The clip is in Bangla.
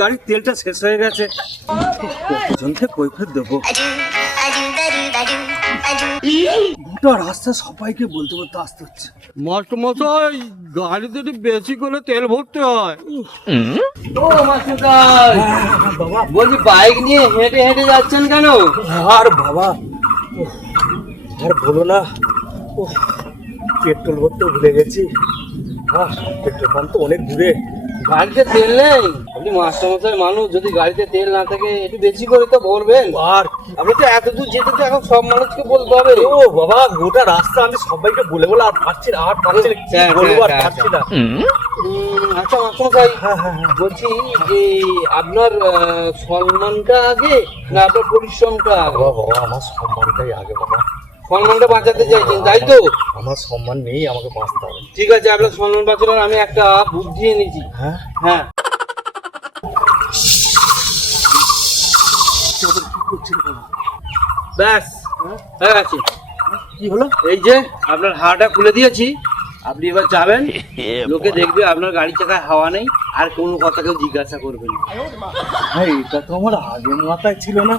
গাড়ির তেলটা শেষ হয়ে গেছে, কতজনকে কৈফিয়ত দেবো? গোটা রাস্তা সবাইকে বলতে বলতে আসতে হচ্ছে। মাস্টার মশাই, গাড়িতে একটু বেশি করে তেল ভরতে হয়। ও মাস্টার বাবা, বলছি বাইক নিয়ে হেঁটে হেঁটে যাচ্ছেন কেন? আর বাবা, আর বলো না, পেট্রোল ভরতে ভুলে গেছি। পেট্রোল পাম্প তো অনেক দূরে। গাড়িতে তেল নেই? আপনি মাস্টার মশাই মানুষ, যদি গাড়িতে তেল না থাকে একটু বেশি করে তো ভরবেন। আর আপনি তো এত দূর যেতে তো এখন সব মানুষকে বলতে হবে। ও বাবা, গোটা রাস্তা আমি সবাইকে বলে বলে আর পারছি না, কি বলবো, আর পারছি না। আচ্ছা মাস্টার মশাই, হ্যাঁ হ্যাঁ হ্যাঁ। বলছি যে আপনার সম্মানটা আগে না আপনার পরিশ্রমটা আগে? বাবা, আমার সম্মানটাই আগে বাবা। সম্মানটা বাঁচাতে চাইছেন তাই তো? আমার সম্মান নেই, আমাকে বাঁচতে হবে। ঠিক আছে, আপনার সম্মান বাঁচানোর আমি একটা বুদ্ধি এনেছি। হ্যাঁ, হ্যাঁ, কি করছিল বাবা? ব্যাস হয়ে গেছে। কি হলো? এই যে আপনার হাওয়াটা খুলে দিয়েছি, আপনি এবার যাবেন, লোকে দেখবে আপনার গাড়ি চাকায় হাওয়া নেই, আর কোনো কথা কেউ জিজ্ঞাসা করবে না। হ্যাঁ, এটা তো আমার আগে মাথায় ছিল না।